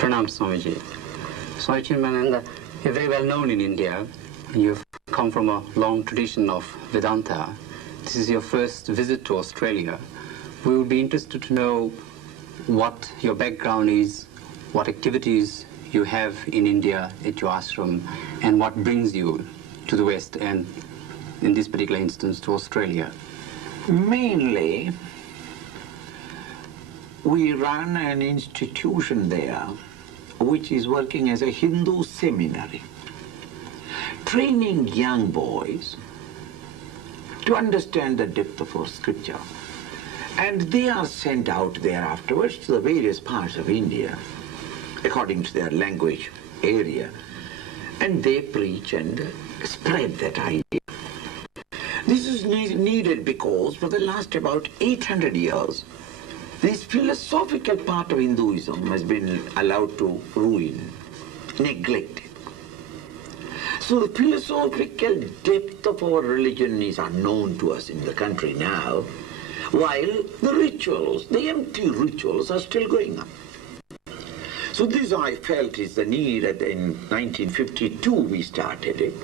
Pranam Swamiji. Swami Chinmayananda, you're very well known in India. You've come from a long tradition of Vedanta. This is your first visit to Australia. We would be interested to know what your background is, what activities you have in India at your ashram, and what brings you to the West, and in this particular instance to Australia. Mainly, we run an institution there which is working as a Hindu seminary, training young boys to understand the depth of our scripture. And they are sent out there afterwards to the various parts of India, according to their language area, and they preach and spread that idea. This is needed because for the last about 800 years, this philosophical part of Hinduism has been allowed to ruin, neglected. So the philosophical depth of our religion is unknown to us in the country now, while the rituals, the empty rituals, are still going on. So this I felt is the need that in 1952 we started it,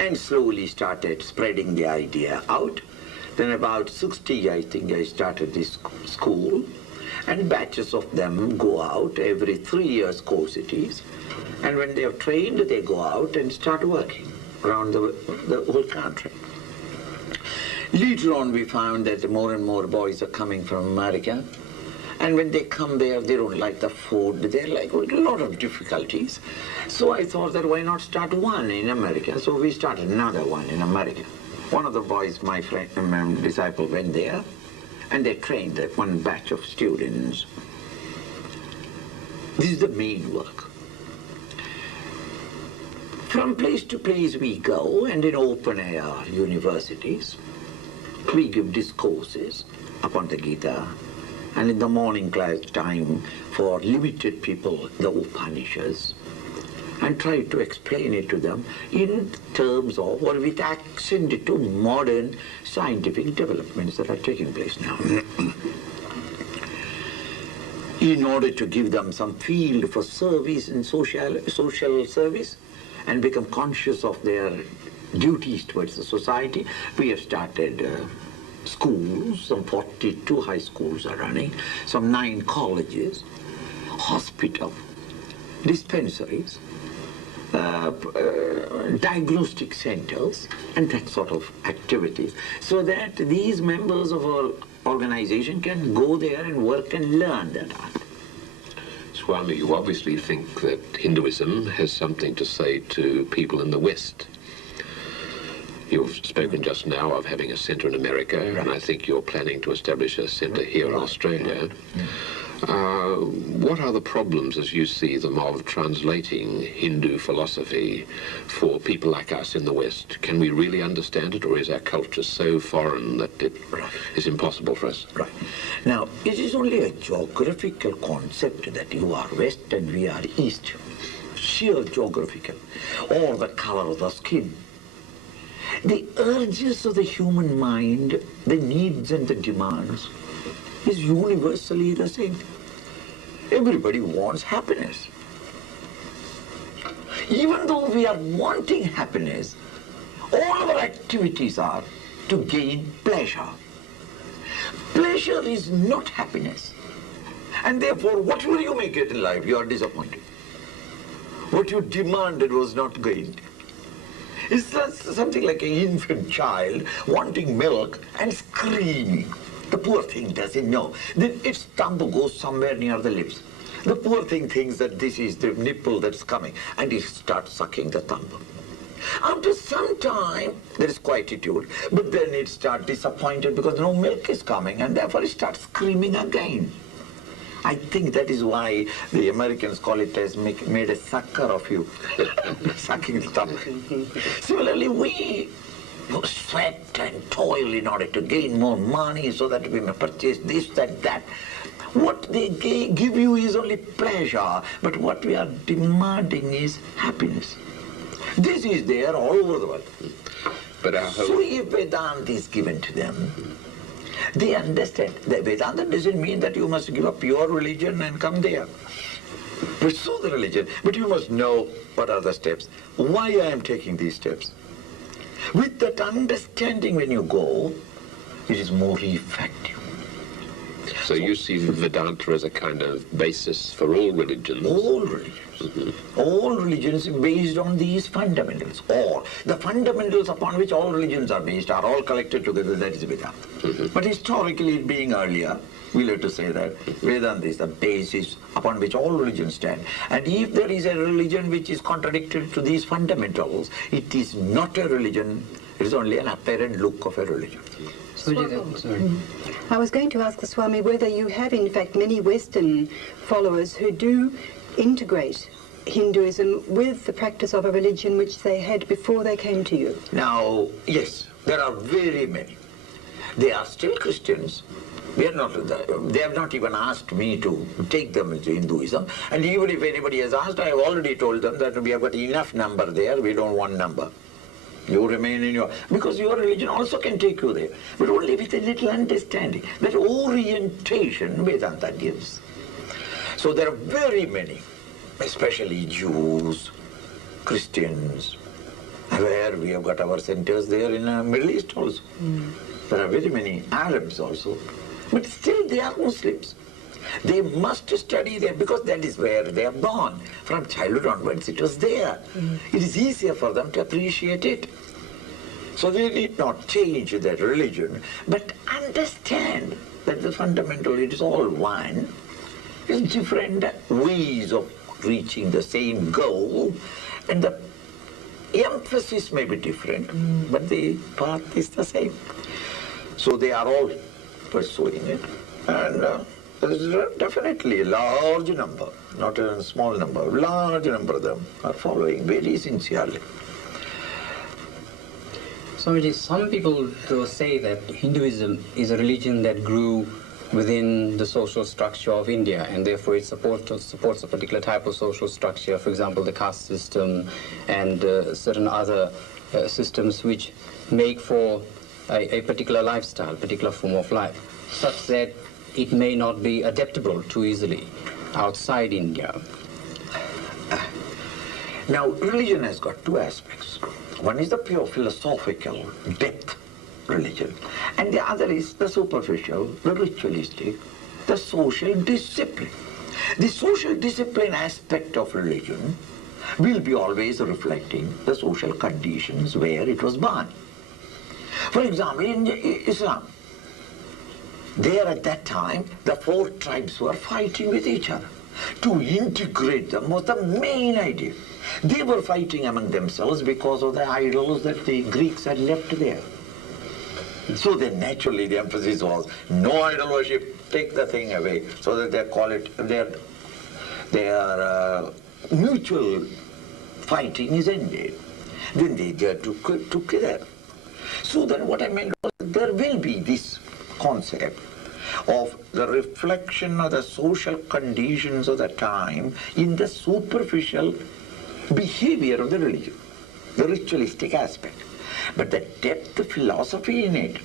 and slowly started spreading the idea out. Then about 60, I think, I started this school, and batches of them go out every 3 years course it is. And when they are trained, they go out and start working around the whole country. Later on, we found that more and more boys are coming from America. And when they come there, they don't like the food. They're like a lot of difficulties. So I thought that why not start one in America? So we started another one in America. One of the boys, my friend, disciple, went there, and they trained that one batch of students. This is the main work. From place to place we go, and in open-air universities, we give discourses upon the Gita, and in the morning class time for limited people, the Upanishads, and try to explain it to them in terms of, or with accent to modern scientific developments that are taking place now. In order to give them some field for service and social service, and become conscious of their duties towards the society, we have started schools. Some 42 high schools are running, some 9 colleges, hospital, dispensaries, diagnostic centers, and that sort of activities, so that these members of our organization can go there and work and learn that art. Swami, you obviously think that Hinduism has something to say to people in the West. You've spoken just now of having a centre in America, right, and I think you're planning to establish a centre here in Australia. What are the problems, as you see them, of translating Hindu philosophy for people like us in the West? Can we really understand it, or is our culture so foreign that it is impossible for us? Right. Now, it is only a geographical concept that you are West and we are East. Sheer geographical. Or the color of the skin. The urges of the human mind, the needs and the demands, is universally the same. Everybody wants happiness. Even though we are wanting happiness, all our activities are to gain pleasure. Pleasure is not happiness. And therefore, whatever you may get in life, you are disappointed. What you demanded was not gained. It's something like an infant child wanting milk and screaming. The poor thing doesn't know. Then its thumb goes somewhere near the lips. The poor thing thinks that this is the nipple that's coming, and it starts sucking the thumb. After some time, there is quietude, but then it starts disappointed because no milk is coming, and therefore it starts screaming again. I think that is why the Americans call it as made a sucker of you, sucking the thumb. Similarly, we sweat and toil in order to gain more money so that we may purchase this and that. What they give you is only pleasure, but what we are demanding is happiness. This is there all over the world. But so if Vedanta is given to them, they understand that Vedanta doesn't mean that you must give up your religion and come there. pursue the religion, but you must know what are the steps, why I am taking these steps. With that understanding when you go, it is more effective. So you see Vedanta as a kind of basis for all religions? All religions. Mm-hmm. All religions based on these fundamentals. All. The fundamentals upon which all religions are based are all collected together, that is Vedanta. Mm-hmm. But historically, it being earlier, we'll have to say that Vedanta is the basis upon which all religions stand. And if there is a religion which is contradictory to these fundamentals, it is not a religion, it is only an apparent look of a religion. I was going to ask the Swami whether you have in fact many Western followers who do integrate Hinduism with the practice of a religion which they had before they came to you. Now, yes, there are very many. They are still Christians. They have not even asked me to take them into Hinduism. And even if anybody has asked, I have already told them that we have got enough number there, we don't want number. You remain in your... Because your religion also can take you there, but only with a little understanding. That orientation Vedanta gives. So there are very many, especially Jews, Christians, where we have got our centers there in the Middle East also. There are very many Arabs also. But still they are Muslims. They must study there because that is where they are born. From childhood onwards it was there. It is easier for them to appreciate it. So they need not change their religion, but understand that the fundamental, it is all one. It's different ways of reaching the same goal, and the emphasis may be different, but the path is the same. So they are all pursuing it, and there is definitely a large number, not a small number, large number of them are following very sincerely. Swamiji, some people though say that Hinduism is a religion that grew within the social structure of India, and therefore it supports a particular type of social structure, for example the caste system and certain other systems which make for a particular lifestyle, particular form of life, such that it may not be adaptable too easily outside India. Now, religion has got two aspects. One is the pure philosophical depth religion, and the other is the superficial, the ritualistic, the social discipline. The social discipline aspect of religion will be always reflecting the social conditions where it was born. For example, in Islam, there at that time, the four tribes were fighting with each other. To integrate them was the main idea. They were fighting among themselves because of the idols that the Greeks had left there. So then naturally the emphasis was, no idol worship, take the thing away, so that they call it, their mutual fighting is ended. Then they took together. So then what I meant was, there will be this concept of the reflection of the social conditions of the time in the superficial behavior of the religion, the ritualistic aspect. But the depth of philosophy in it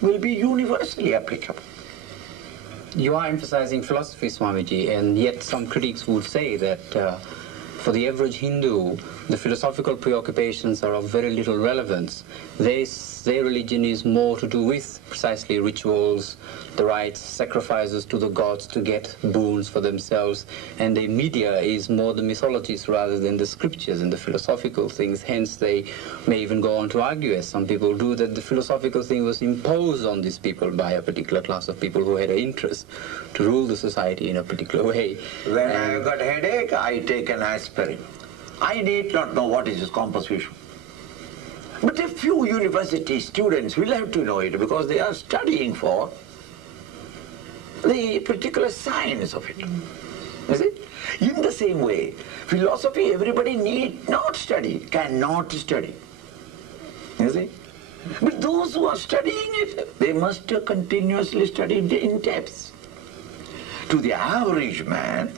will be universally applicable. You are emphasizing philosophy, Swamiji, and yet some critics would say that for the average Hindu, the philosophical preoccupations are of very little relevance. Their religion is more to do with precisely rituals, the rites, sacrifices to the gods to get boons for themselves, and the media is more the mythologies rather than the scriptures and the philosophical things. Hence they may even go on to argue, as some people do, that the philosophical thing was imposed on these people by a particular class of people who had an interest to rule the society in a particular way. When I have got headache, I take an aspirin. I need not know what is its composition. But a few university students will have to know it because they are studying for the particular science of it. You see? In the same way, philosophy everybody need not study, cannot study. You see? But those who are studying it, they must continuously study in depth. To the average man,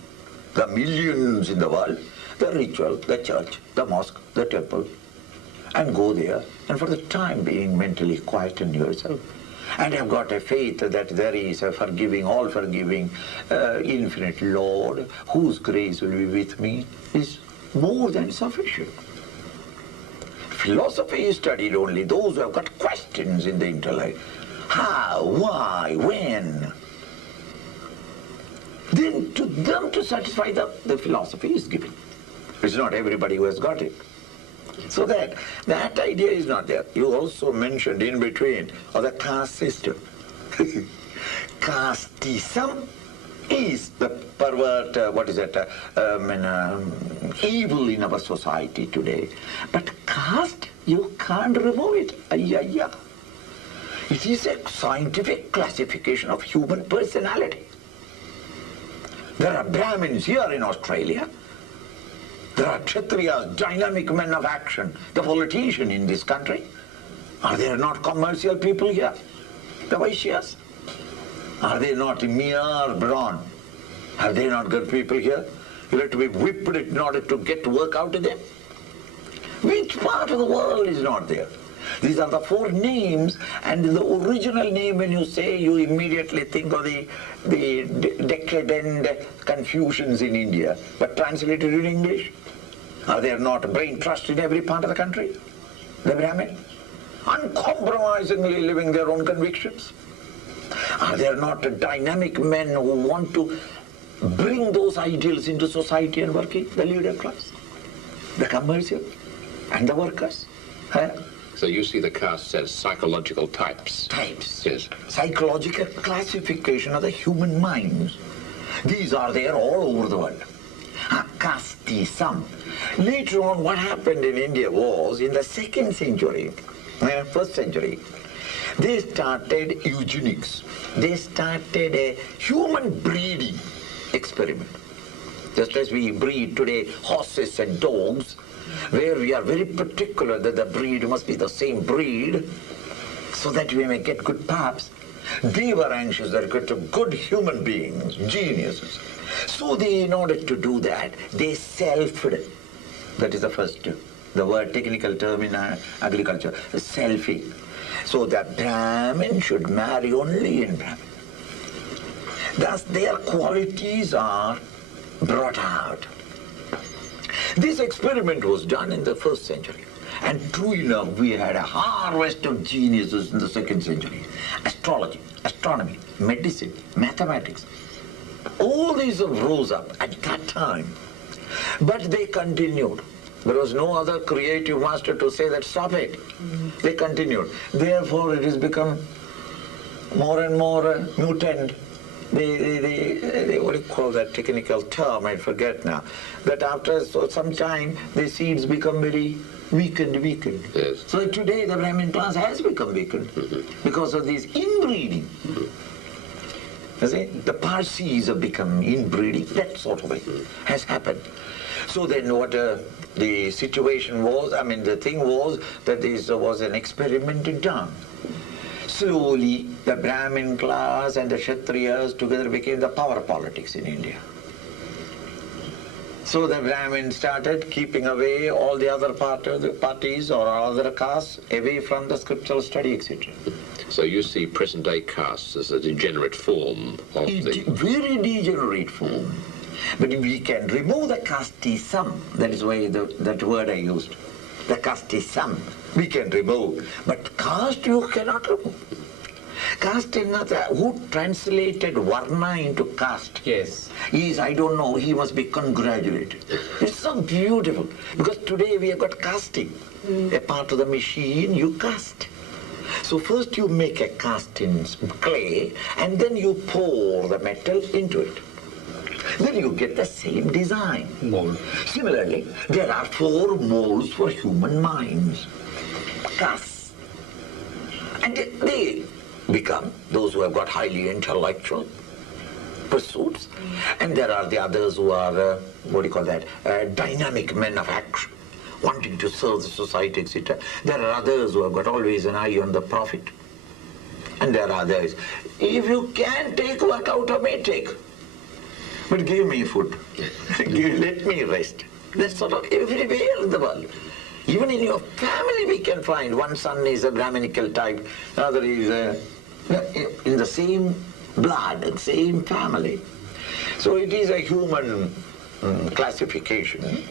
the millions in the world, the ritual, the church, the mosque, the temple, and go there, and for the time being mentally quieten yourself. And I've got a faith that there is a forgiving, all-forgiving, infinite Lord whose grace will be with me is more than sufficient. Philosophy is studied only those who have got questions in the intellect. How, why, when? Then to them to satisfy them, the philosophy is given. It's not everybody who has got it. So that idea is not there. You also mentioned in between of the caste system. Casteism is the pervert, evil in our society today. But caste, you can't remove it. It is a scientific classification of human personality. There are Brahmins here in Australia. There are Kshatriyas, dynamic men of action, the politician in this country. Are there not commercial people here? The Vaishyas? Are they not mere brawn? Are they not good people here? You have to be whipped in order to get work out of them. Which part of the world is not there? These are the four names, and the original name, when you say, you immediately think of the decadent Confucians in India, but translated in English. Are there not brain trust in every part of the country? The Brahmin, uncompromisingly living their own convictions. Are there not dynamic men who want to bring those ideals into society and working? The leader class, the commercial, and the workers. So you see the castes as psychological types? Types. Yes. Psychological classification of the human minds. These are there all over the world. Casteism. Later on, what happened in India was, in the 2nd century, 1st century, they started eugenics. They started a human breeding experiment. Just as we breed today horses and dogs, where we are very particular that the breed must be the same breed, so that we may get good pups. They were anxious that we get good human beings, geniuses. So they, in order to do that, they selfed. That is the first, the word, technical term in agriculture, selfing. So the Brahmin should marry only in Brahmin. Thus their qualities are brought out. This experiment was done in the 1st century. And true enough, we had a harvest of geniuses in the 2nd century. Astrology, astronomy, medicine, mathematics. All these rose up at that time. But they continued. There was no other creative master to say that stop it. They continued. Therefore it has become more and more mutant. They what do you call that technical term? I forget now. That after some time, the seeds become very weakened. Yes. So today the Brahmin class has become weakened because of this inbreeding. You see, the Parsis have become inbreeding. That sort of thing has happened. So then what the situation was, the thing was that this was an experiment done. Slowly, the Brahmin class and the Kshatriyas together became the power politics in India. So the Brahmins started keeping away all the other parties or other castes away from the scriptural study, etc. So you see present-day castes as a degenerate form of the... Very degenerate form. But we can remove the casteism. That is why that word I used. The casteism we can remove. But caste you cannot remove. Caste is not who translated Varna into caste. Yes. I don't know, he must be congratulated. It's so beautiful. Because today we have got casting. A part of the machine you cast. So first you make a cast in clay and then you pour the metal into it. Then you get the same design. Mold. Similarly, there are 4 molds for human minds. Casts. And they become those who have got highly intellectual pursuits. And there are the others who are, dynamic men of action, wanting to serve the society, etc. There are others who have got always an eye on the profit. And there are others. If you can take work out of me, take. But give me food. Let me rest. That's sort of everywhere in the world. Even in your family we can find one son is a Brahminical type, other is in the same blood and same family. So it is a human classification.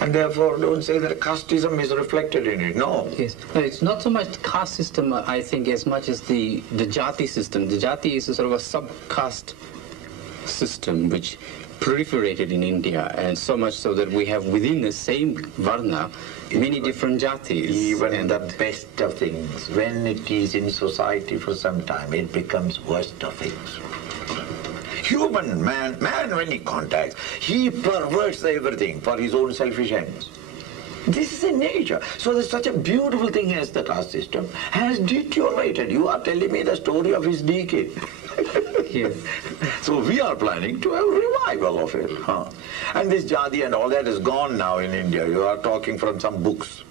And therefore, don't say that casteism is reflected in it. No. Yes. No, it's not so much the caste system, I think, as much as the jati system. The jati is a sort of a sub-caste system which proliferated in India, and so much so that we have within the same varna many different jatis. Even the best of things, when it is in society for some time, it becomes worst of things. Human man when he contacts, he perverts everything for his own selfish ends. This is a nature. So there's such a beautiful thing as the caste system has deteriorated. You are telling me the story of his decay. Yes. So we are planning to have a revival of it. And this jati and all that is gone now in India. You are talking from some books.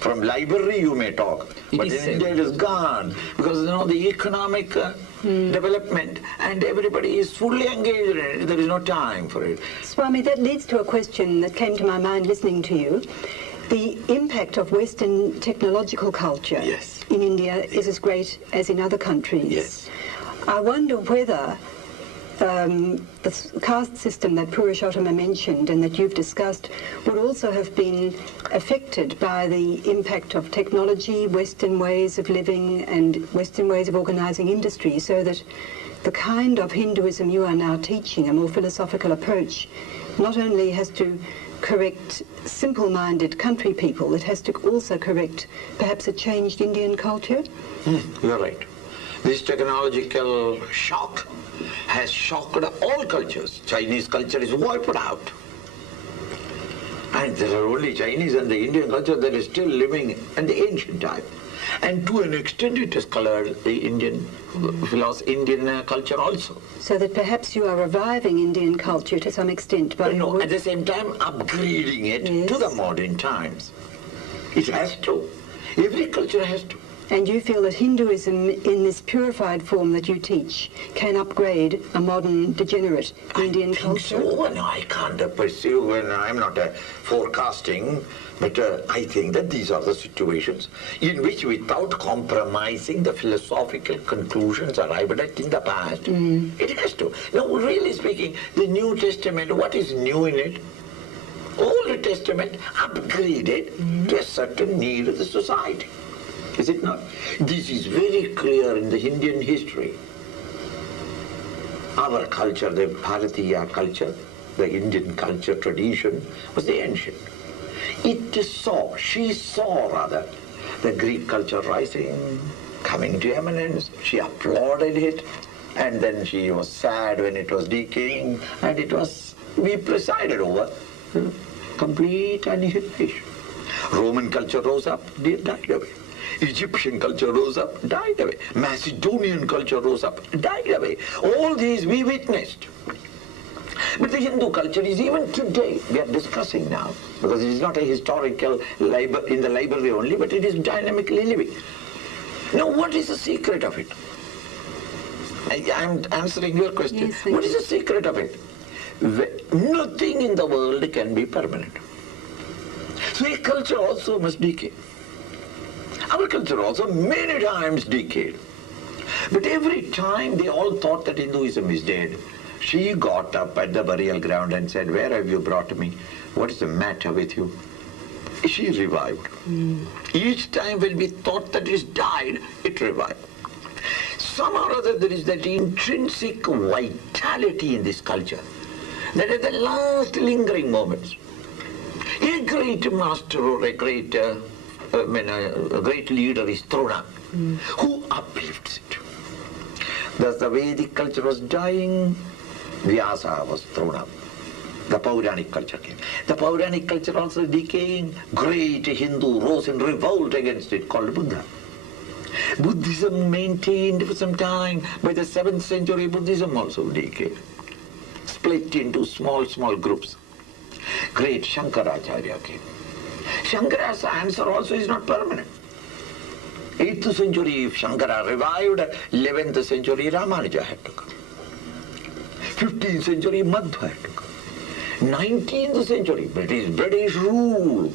From library you may talk, but in India it is gone because the economic development and everybody is fully engaged in it. There is no time for it. Swami, that leads to a question that came to my mind listening to you. The impact of Western technological culture in India is as great as in other countries. Yes. I wonder whether the caste system that Purushottama mentioned and that you've discussed would also have been affected by the impact of technology, Western ways of living and Western ways of organizing industry, so that the kind of Hinduism you are now teaching, a more philosophical approach, not only has to correct simple-minded country people, it has to also correct perhaps a changed Indian culture? You're right. This technological shock has shocked all cultures. Chinese culture is wiped out. And there are only Chinese and the Indian culture that is still living in the ancient time. And to an extent it has colored the Indian culture also. So that perhaps you are reviving Indian culture to some extent. But no, at the same time upgrading it to the modern times. It has to. Every culture has to. And you feel that Hinduism, in this purified form that you teach, can upgrade a modern, degenerate Indian culture? So, no, I can't pursue, and I'm not forecasting, but I think that these are the situations in which, without compromising the philosophical conclusions arrived at in the past, it has to. Now, really speaking, the New Testament, what is new in it? Old Testament upgraded to a certain need of the society. Is it not? This is very clear in the Indian history. Our culture, the Bharatiya culture, the Indian culture tradition, was the ancient. She saw rather, the Greek culture rising, coming to eminence. She applauded it, and then she was sad when it was decaying, and we presided over complete annihilation. Roman culture rose up, died away. Egyptian culture rose up, died away. Macedonian culture rose up, died away. All these we witnessed. But the Hindu culture is even today, we are discussing now, because it is not a historical in the library only, but it is dynamically living. Now, what is the secret of it? I'm answering your question. Yes, what is the secret of it? Nothing in the world can be permanent. So a culture also must decay. Our culture also many times decayed. But every time they all thought that Hinduism is dead, she got up at the burial ground and said, "Where have you brought me? What is the matter with you?" She revived. Each time when we thought that it died, it revived. Somehow or other there is that intrinsic vitality in this culture, that at the last lingering moments, a great master or a great leader is thrown up. Who uplifts it? Thus the Vedic culture was dying, Vyasa was thrown up. The Pauranic culture came. The Pauranic culture also decaying, great Hindu rose in revolt against it, called Buddha. Buddhism maintained for some time. By the 7th century, Buddhism also decayed, split into small groups. Great Shankaracharya came. Shankara's answer also is not permanent. 8th century, Shankara revived. 11th century, Ramanuja had to come. 15th century, Madhva had to come. 19th century, British rule.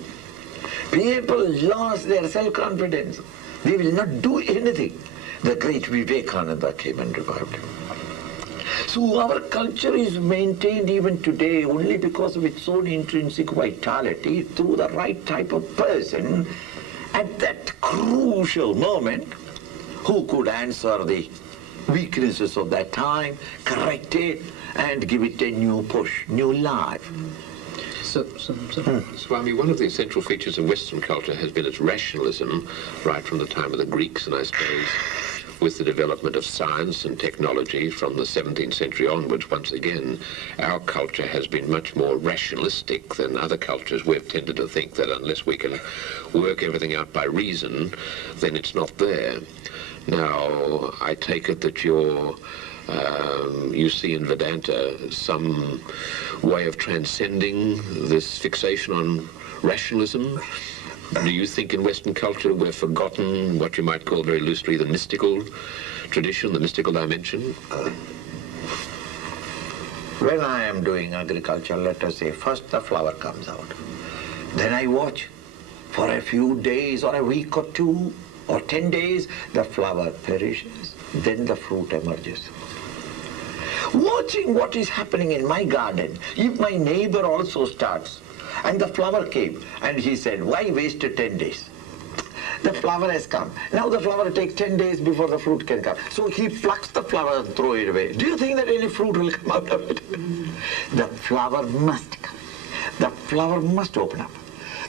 People lost their self-confidence. They will not do anything. The great Vivekananda came and revived him. So our culture is maintained even today only because of its own intrinsic vitality through the right type of person at that crucial moment who could answer the weaknesses of that time, correct it, and give it a new push, new life. So, Swami, one of the essential features of Western culture has been its rationalism, right from the time of the Greeks, and I suppose with the development of science and technology from the 17th century onwards, once again, our culture has been much more rationalistic than other cultures. We've tended to think that unless we can work everything out by reason, then it's not there. Now, I take it that you see in Vedanta some way of transcending this fixation on rationalism. Do you think in Western culture we've forgotten what you might call very loosely the mystical tradition, the mystical dimension? When I am doing agriculture, let us say, first the flower comes out. Then I watch for a few days or a week or 2 or 10 days, the flower perishes. Then the fruit emerges. Watching what is happening in my garden, if my neighbor also starts, and the flower came, and he said, why waste 10 days? The flower has come. Now the flower takes 10 days before the fruit can come. So he plucks the flower and throws it away. Do you think that any fruit will come out of it? The flower must come. The flower must open up.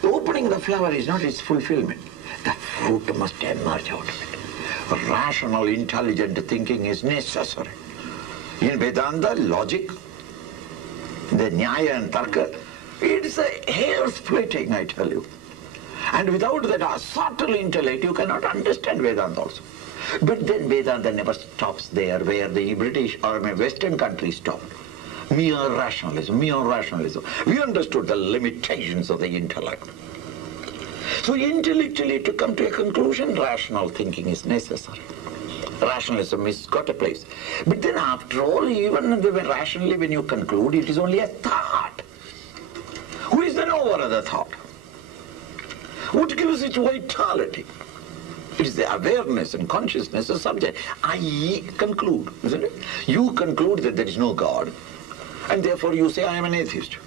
The opening of the flower is not its fulfillment. The fruit must emerge out of it. Rational, intelligent thinking is necessary. In Vedanta, logic, the Nyaya and Tarka, it's a hair-splitting, I tell you. And without that subtle intellect, you cannot understand Vedanta also. But then Vedanta never stops there where the British or Western countries stopped. Mere rationalism, mere rationalism. We understood the limitations of the intellect. So intellectually, to come to a conclusion, rational thinking is necessary. Rationalism has got a place. But then after all, even rationally when you conclude, it is only a thought. Who is the knower of the thought? What gives it vitality? It is the awareness and consciousness of subject. I conclude, isn't it? You conclude that there is no God, and therefore you say, I am an atheist.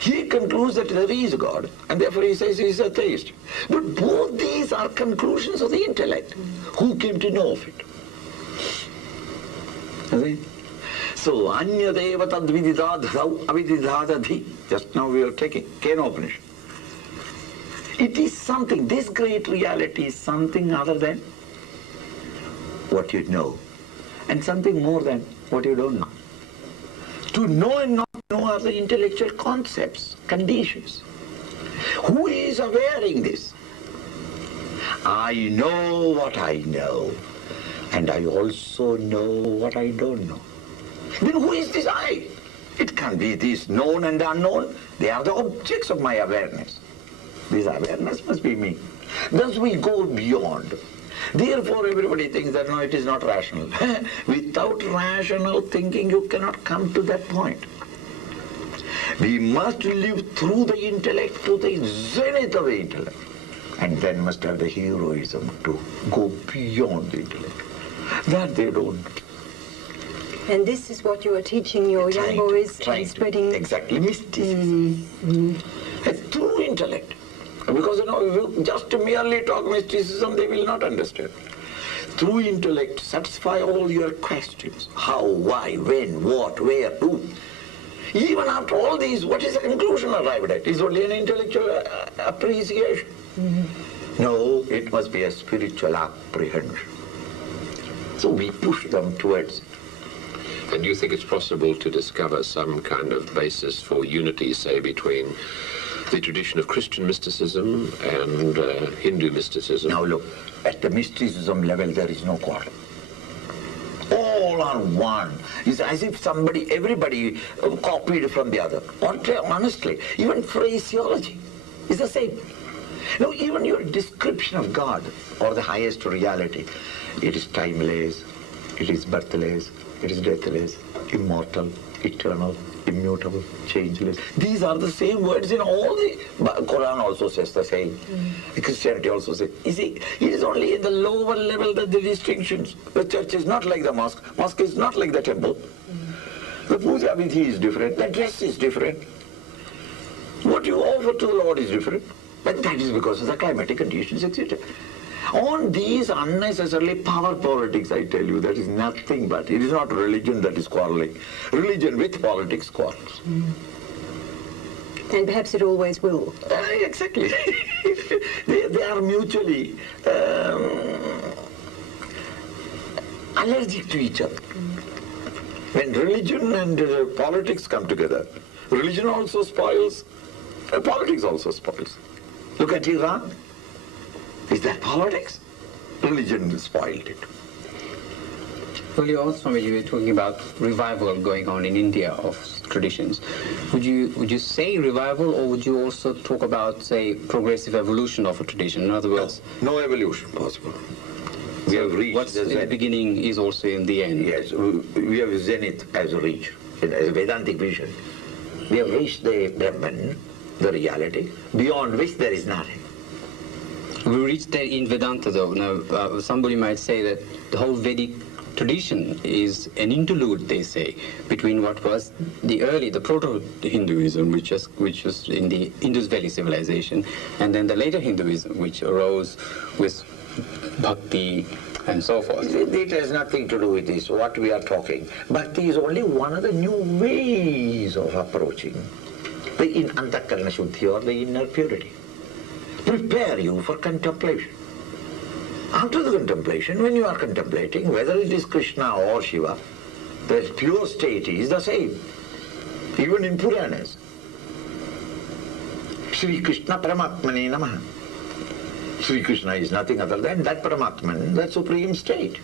He concludes that there is God, and therefore he says he is a theist. But both these are conclusions of the intellect. Who came to know of it? So, anyadeva tad vididadhau avididadadhi. Just now we are taking Kenopanishad. It is something, this great reality is something other than what you know, and something more than what you don't know. To know and not know are the intellectual concepts, conditions. Who is aware in this? I know what I know, and I also know what I don't know. Then who is this I? It can be this known and unknown. They are the objects of my awareness. This awareness must be me. Thus we go beyond. Therefore everybody thinks that no, it is not rational. Without rational thinking you cannot come to that point. We must live through the intellect to the zenith of the intellect. And then must have the heroism to go beyond the intellect. That they don't. And this is what you are teaching your young boys and spreading... Exactly, mysticism. Through intellect. Because if you just merely talk mysticism, they will not understand. Through intellect, satisfy all your questions. How, why, when, what, where, who. Even after all these, what is the conclusion arrived at? It's only an intellectual appreciation. No, it must be a spiritual apprehension. So we push them towards it. And you think it's possible to discover some kind of basis for unity, say, between the tradition of Christian mysticism and Hindu mysticism? Now look, at the mysticism level there is no quarrel. All are one. It's as if everybody copied from the other. Honestly, even phraseology is the same. Now even your description of God or the highest reality, it is timeless, it is birthless, it is deathless, immortal, eternal, immutable, changeless. These are the same words in all the Quran also says the same. Christianity also says. You see, it is only in the lower level that the distinctions. The church is not like the mosque. Mosque is not like the temple. The puja vidhi is different. The dress is different. What you offer to the Lord is different. But that is because of the climatic conditions, etc. On these unnecessarily power politics, I tell you, that is nothing but, it is not religion that is quarreling. Religion with politics quarrels. And perhaps it always will. Exactly. they are mutually allergic to each other. When religion and politics come together, religion also spoils, politics also spoils. Look at Iran. Is that politics? Religion spoiled it. Well, also when you were talking about revival going on in India of traditions, would you say revival, or would you also talk about, say, progressive evolution of a tradition? In other words, no evolution possible. We have reached what's in the beginning is also in the end. Yes, we have zenith as a reach, as a Vedantic vision. We have reached the Brahman, the reality, beyond which there is nothing. We reached there in Vedanta, though. Now, somebody might say that the whole Vedic tradition is an interlude, they say, between what was the proto-Hinduism, which was in the Indus Valley civilization, and then the later Hinduism, which arose with bhakti and so forth. It has nothing to do with this, what we are talking. Bhakti is only one of the new ways of approaching the antakarana shuddhi, or the inner purity. Prepare you for contemplation. After the contemplation, when you are contemplating, whether it is Krishna or Shiva, the pure state is the same. Even in Puranas. Sri Krishna Paramatmane Namaha. Sri Krishna is nothing other than that Paramatman, that supreme state.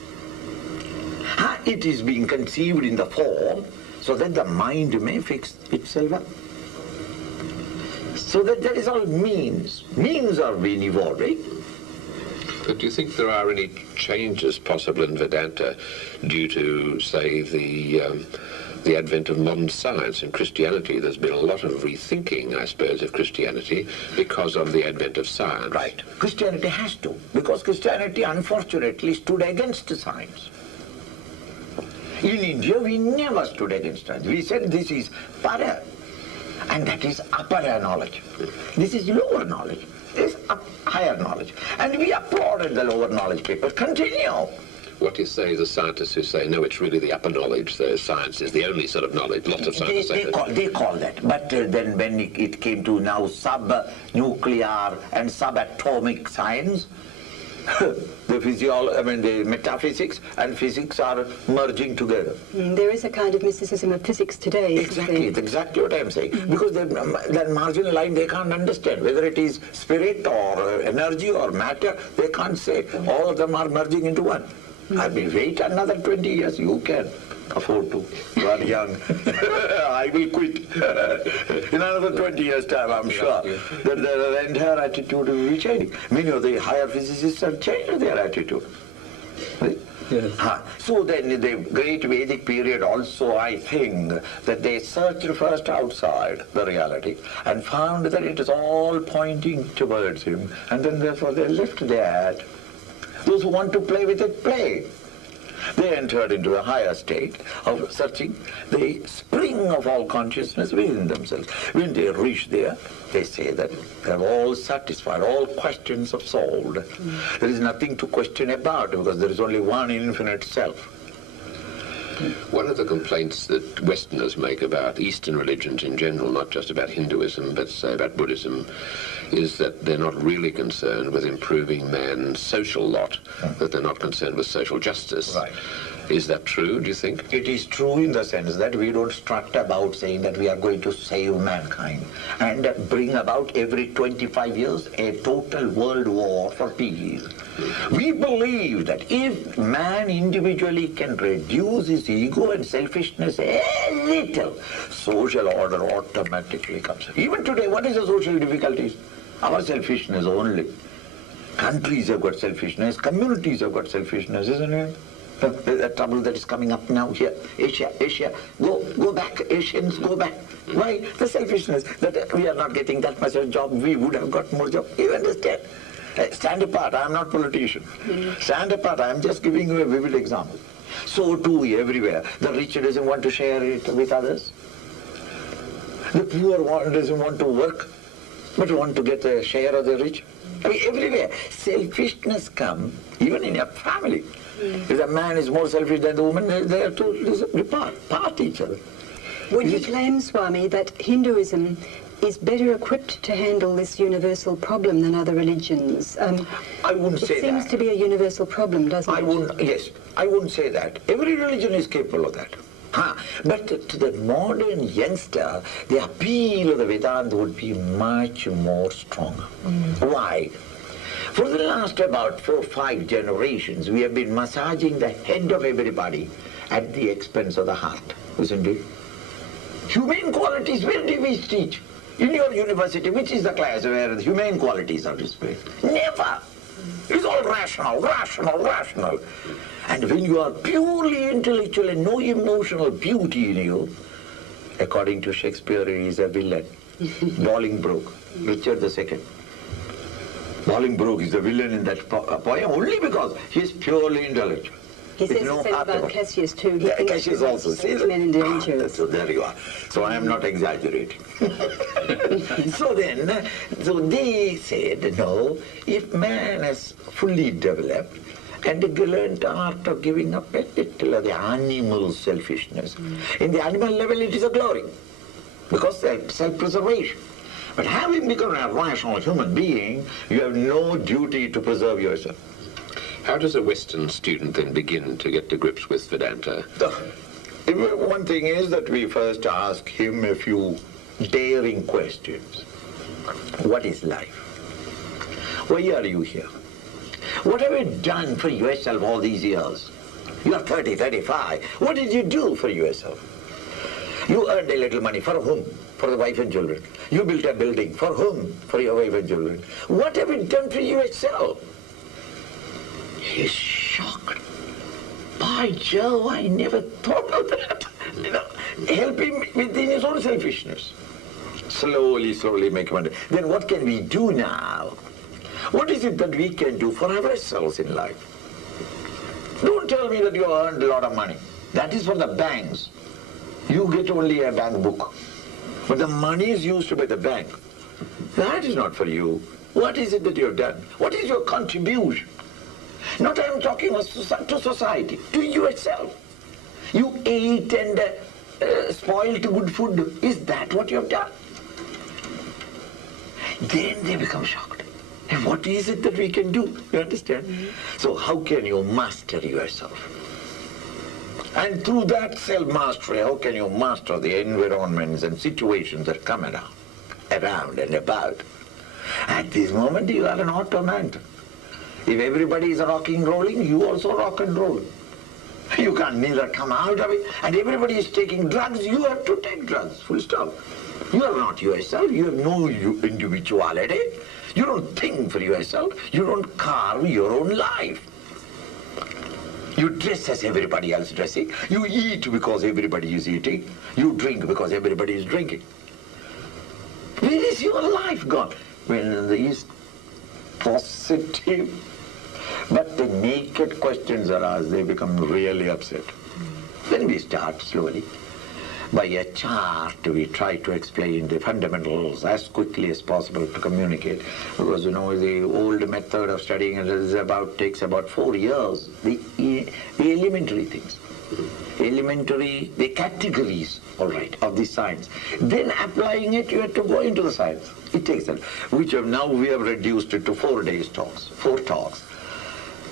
It is being conceived in the form so that the mind may fix itself up. So that is all means. Means are being evolving. But do you think there are any changes possible in Vedanta due to, say, the advent of modern science and Christianity? There's been a lot of rethinking, I suppose, of Christianity because of the advent of science. Right. Christianity has to, because Christianity unfortunately stood against science. In India, we never stood against science. We said this is para, and that is apara knowledge. This is lower knowledge. This is higher knowledge. And we applauded the lower knowledge people. Continue. What do you say to the scientists who say, no, it's really the upper knowledge, so science is the only sort of knowledge? Lots of scientists say that. They call that. But then when it came to now sub-nuclear and subatomic science, the metaphysics and physics are merging together. There is a kind of mysticism of physics today. Exactly, it's exactly what I'm saying. Because that marginal line they can't understand. Whether it is spirit or energy or matter, they can't say. All of them are merging into one. I will wait another 20 years, you can afford to. You are young. I will quit. In another 20 years' time, I'm sure that the entire attitude will be changing. Many of the higher physicists have changed their attitude. Right? Yes. So then in the great Vedic period also, I think that they searched first outside the reality and found that it is all pointing towards him, and then therefore they left that. Those who want to play with it, play. They entered into a higher state of searching the spring of all consciousness within themselves. When they reach there, they say that they have all satisfied, all questions are solved. There is nothing to question about because there is only one infinite self. One of the complaints that Westerners make about Eastern religions in general, not just about Hinduism, but say about Buddhism, is that they're not really concerned with improving man's social lot, that they're not concerned with social justice. Right. Is that true, do you think? It is true in the sense that we don't strut about saying that we are going to save mankind and bring about every 25 years a total world war for peace. We believe that if man individually can reduce his ego and selfishness a little, social order automatically comes. Even today, what is the social difficulties? Our selfishness only. Countries have got selfishness, communities have got selfishness, isn't it? The trouble that is coming up now here, Asia, go back, Asians, go back. Why? The selfishness that we are not getting that much of a job, we would have got more job. You understand? Stand apart, I am not politician. Stand apart, I am just giving you a vivid example. So too everywhere. The rich doesn't want to share it with others. The poor one doesn't want to work, but want to get a share of the rich. I mean, everywhere. Selfishness comes, even in your family. If a man is more selfish than the woman, they have to part each other. Would you claim, Swami, that Hinduism is better equipped to handle this universal problem than other religions? I wouldn't say that. It seems to be a universal problem, doesn't it? Yes, I wouldn't say that. Every religion is capable of that. But to the modern youngster, the appeal of the Vedanta would be much more stronger. Why? For the last about 4 or 5 generations, we have been massaging the head of everybody at the expense of the heart, isn't it? Humane qualities, where do we teach? In your university, which is the class where the humane qualities are displayed? Never. It's all rational. And when you are purely intellectual and no emotional beauty in you, according to Shakespeare, he is a villain. Bolingbroke, Richard II. Bolingbroke is the villain in that poem only because he is purely intellectual. He says the same about Cassius too. He thinks Cassius also says men in danger. So there you are. So I am not exaggerating. So they said, no, if man is fully developed and learned the art of giving up a little of the animal selfishness, in the animal level it is a glory, because self-preservation. But having become a rational human being, you have no duty to preserve yourself. How does a Western student then begin to get to grips with Vedanta? One thing is that we first ask him a few daring questions. What is life? Why are you here? What have you done for yourself all these years? You are 30, 35. What did you do for yourself? You earned a little money. For whom? For the wife and children. You built a building. For whom? For your wife and children. What have you done for yourself? He's shocked. By Jove, I never thought of that. Help him within his own selfishness. Slowly make him understand. Then what can we do now? What is it that we can do for ourselves in life? Don't tell me that you earned a lot of money. That is for the banks. You get only a bank book. But the money is used by the bank. That is not for you. What is it that you have done? What is your contribution? Not I am talking to society, to yourself. You ate and spoiled good food. Is that what you have done? Then they become shocked. And what is it that we can do? You understand? So how can you master yourself? And through that self-mastery, how can you master the environments and situations that come around and about? At this moment, you are an automaton. If everybody is rocking, rolling, you also rock and roll. You can't neither come out of it, and everybody is taking drugs, you have to take drugs, full stop. You are not yourself, you have no individuality, you don't think for yourself, you don't carve your own life. You dress as everybody else dressing, you eat because everybody is eating, you drink because everybody is drinking. Where is your life gone? When these positive but the naked questions are asked, they become really upset. Then we start slowly. By a chart, we try to explain the fundamentals as quickly as possible to communicate. Because, the old method of studying takes about 4 years. The elementary things. The categories, all right, of the science. Then applying it, you have to go into the science. It takes that, which now we have reduced it to 4 days talks, 4 talks.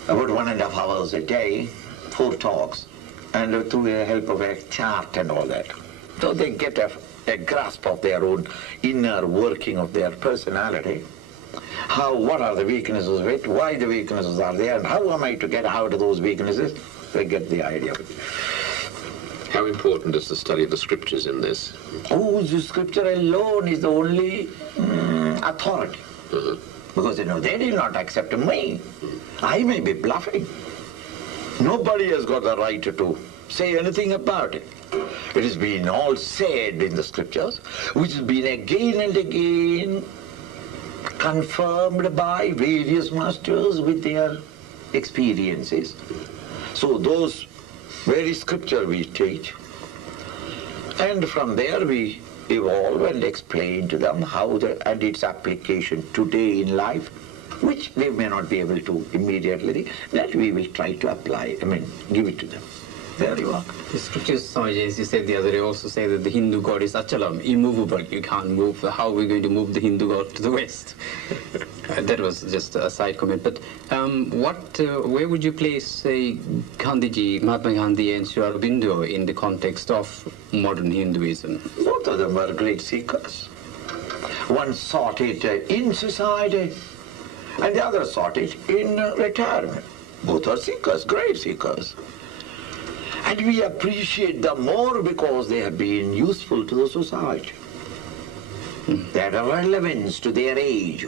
About 1.5 hours a day, 4 talks, and through the help of a chart and all that. So they get a grasp of their own inner working of their personality. What are the weaknesses of it, why the weaknesses are there, and how am I to get out of those weaknesses? They get the idea of it. How important is the study of the scriptures in this? Oh, the scripture alone is the only authority. Because, they did not accept me. I may be bluffing. Nobody has got the right to say anything about it. It has been all said in the scriptures, which has been again and again confirmed by various masters with their experiences. So those very scripture we teach, and from there we evolve and explain to them how and its application today in life, which they may not be able to immediately, that we will try to apply, give it to them. There you are. The scriptures, Swamiji, as you said the other day, also say that the Hindu god is Achalam, immovable. You can't move. How are we going to move the Hindu god to the west? That was just a side comment. But where would you place, say, Gandhiji, Mahatma Gandhi and Sri Aurobindo in the context of modern Hinduism? Both of them were great seekers. One sought it in society, and the other sought it in retirement. Both are seekers, great seekers. And we appreciate them more because they have been useful to the society. They had a relevance to their age.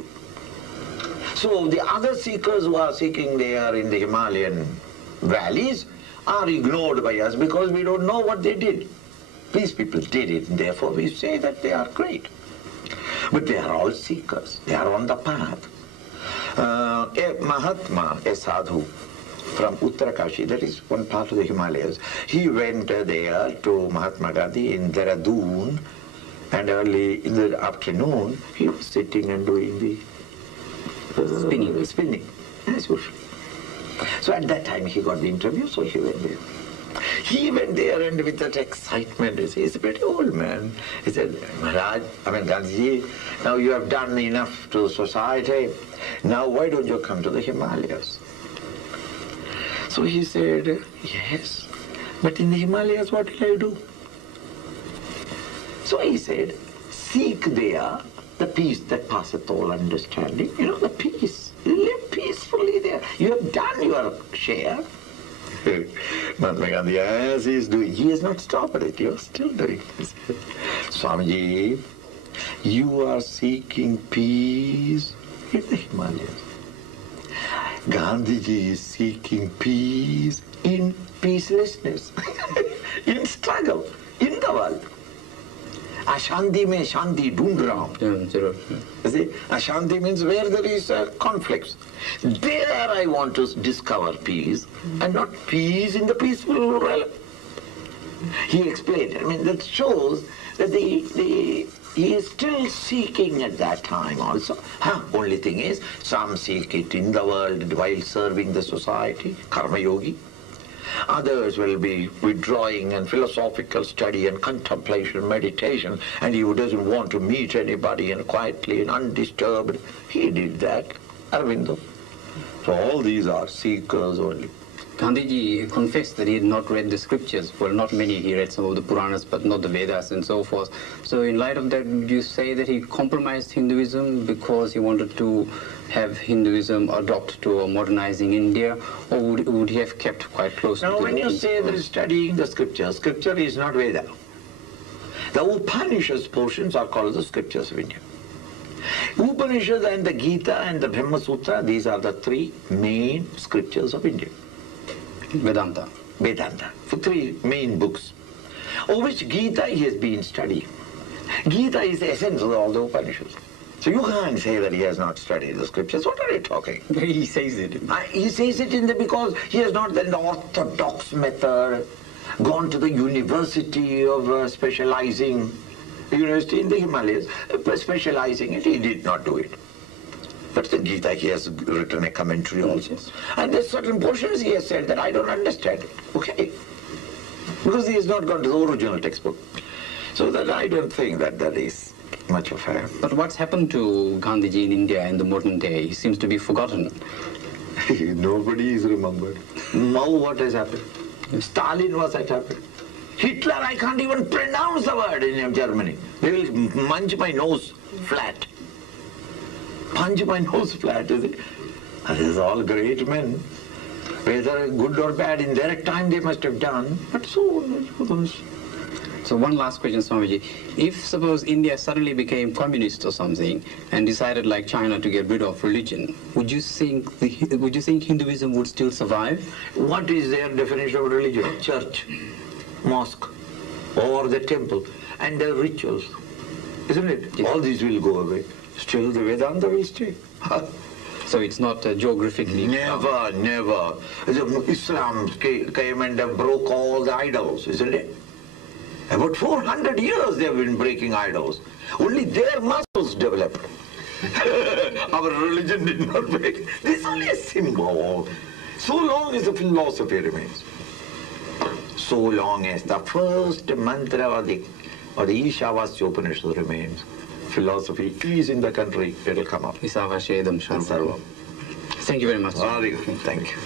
So the other seekers who are seeking there in the Himalayan valleys are ignored by us because we don't know what they did. These people did it, and therefore we say that they are great. But they are all seekers. They are on the path. A Mahatma, a sadhu, from Uttarakashi, that is one part of the Himalayas. He went there to Mahatma Gandhi in Dehradun, and early in the afternoon he was sitting and doing the spinning as usual. So at that time he got the interview, so he went there. He went there and with that excitement, he's a pretty old man. He said, Maharaj, Gandhiji, now you have done enough to society. Now why don't you come to the Himalayas? So he said, yes, but in the Himalayas what will I do? So he said, seek there the peace that passeth all understanding. The peace. Live peacefully there. You have done your share. Mahatma Gandhi, as he is doing, he has not stopped it. You are still doing it. Swamiji, you are seeking peace in the Himalayas. Gandhiji is seeking peace in peacelessness, in struggle, in the world. Ashanti mein shanti dhoond raha hu. You see, Ashanti means where there is conflicts. There I want to discover peace, and not peace in the peaceful realm. He explained, that shows that he is still seeking at that time also. Only thing is, some seek it in the world while serving the society, karma yogi. Others will be withdrawing and philosophical study and contemplation, meditation, and he who doesn't want to meet anybody and quietly and undisturbed, he did that, Aurobindo. So all these are seekers only. Gandhiji confessed that he had not read the scriptures. Well, not many. He read some of the Puranas, but not the Vedas and so forth. So in light of that, would you say that he compromised Hinduism because he wanted to have Hinduism adopt to a modernizing India, or would he have kept quite close to the... Now, when you say that studying the scripture, scripture is not Veda. The Upanishads portions are called the scriptures of India. Upanishad and the Gita and the Brahma Sutra, these are the three main scriptures of India. Vedanta. For three main books, of which Gita he has been studying. Gita is the essence of all the Upanishads. So you can't say that he has not studied the scriptures. What are you talking? He says it. He says it because he has not done the orthodox method, gone to the university of specializing, university in the Himalayas, specializing it. He did not do it. But the Gita, he has written a commentary also. And there's certain portions he has said that I don't understand it. Okay. Because he has not gone to the original textbook. So that I don't think that that is much of a... But what's happened to Gandhiji in India in the modern day? He seems to be forgotten. Nobody is remembered. Now what has happened? Stalin, what has happened? Hitler, I can't even pronounce the word in Germany. They will munch my nose flat. Punch my nose flat, is it? These are all great men. Whether good or bad, in their time they must have done, but so So one last question, Swamiji. If suppose India suddenly became communist or something and decided like China to get rid of religion, would you think Hinduism would still survive? What is their definition of religion? Church, mosque, or the temple, and their rituals. Isn't it? Yes. All these will go away. Still the Vedanta will stay. So it's not geographically... Never, never. Islam came and broke all the idols, isn't it? About 400 years they have been breaking idols. Only their muscles developed. Our religion did not break. This is only a symbol. So long as the philosophy remains. So long as the first mantra or the Ishavasya Upanishad remains. Philosophy is in the country, it will come up. Isavashedam Sarvam. Thank you very much. Thank you.